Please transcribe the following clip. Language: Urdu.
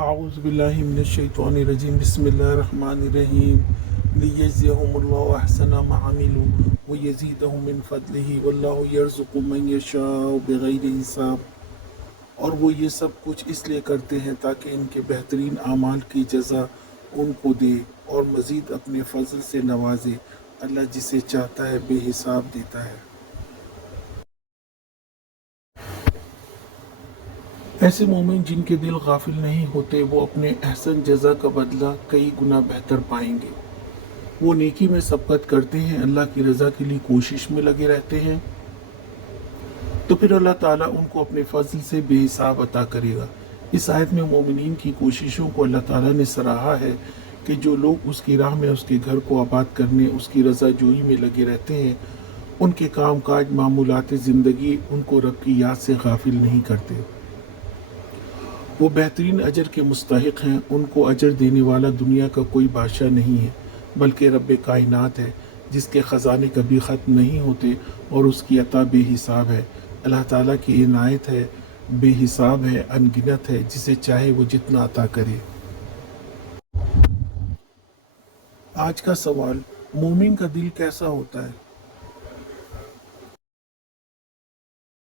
أعوذ بالله من الشيطان الرجيم بسم الله الرحمن الرحيم ليجزيهم الله أحسن ما عملوا ويزيدهم من فضله والله يرزق من يشاء بغير حساب۔ اور وہ یہ سب کچھ اس لیے کرتے ہیں تاکہ ان کے بہترین اعمال کی جزا ان کو دے اور مزید اپنے فضل سے نوازے۔ اللہ جسے چاہتا ہے بے حساب دیتا ہے۔ ایسے مومن جن کے دل غافل نہیں ہوتے وہ اپنے احسن جزا کا بدلہ کئی گنا بہتر پائیں گے۔ وہ نیکی میں سبقت کرتے ہیں، اللہ کی رضا کے لیے کوشش میں لگے رہتے ہیں، تو پھر اللہ تعالیٰ ان کو اپنے فضل سے بے حساب عطا کرے گا۔ اس آیت میں مومنین کی کوششوں کو اللہ تعالیٰ نے سراہا ہے کہ جو لوگ اس کی راہ میں اس کے گھر کو آباد کرنے، اس کی رضا جوئی میں لگے رہتے ہیں، ان کے کام کاج معمولات زندگی ان کو رب کی یاد سے غافل نہیں کرتے۔ وہ بہترین اجر کے مستحق ہیں۔ ان کو اجر دینے والا دنیا کا کوئی بادشاہ نہیں ہے بلکہ رب کائنات ہے، جس کے خزانے کبھی ختم نہیں ہوتے اور اس کی عطا بے حساب ہے۔ اللہ تعالیٰ کی عنایت ہے، بے حساب ہے، ان گنت ہے، جسے چاہے وہ جتنا عطا کرے۔ آج کا سوال، مومن کا دل کیسا ہوتا ہے؟